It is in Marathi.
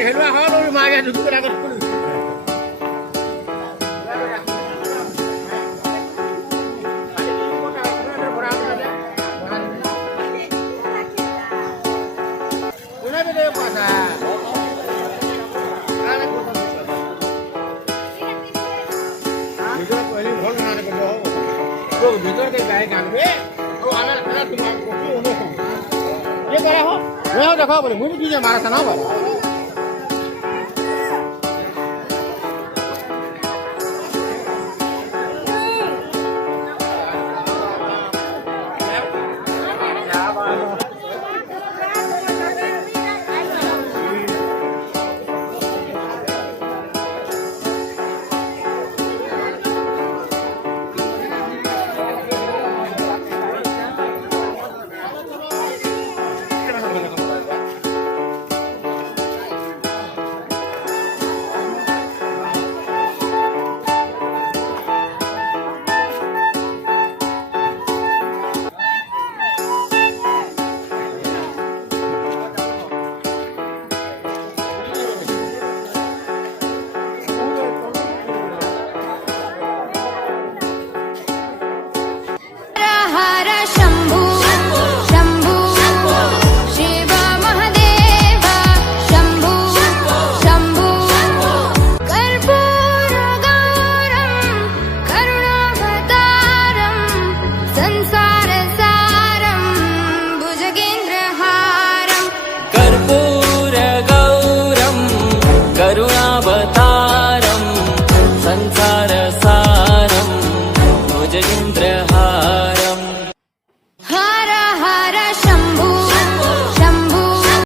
हेलवा हॉल और मागे दुसरा का स्कूल पुन्हा बी देव पासा ভিতৰত পहिले ভল বনালে ক'ব তো ভিতৰত গাই গানবে আৰু আনা খানা তোমাক কচু অনুসম ये करे हो मैं देखो बोले मुझे चीजें मारा था ना बाबा कर्पूरगौरं करुणावतारम्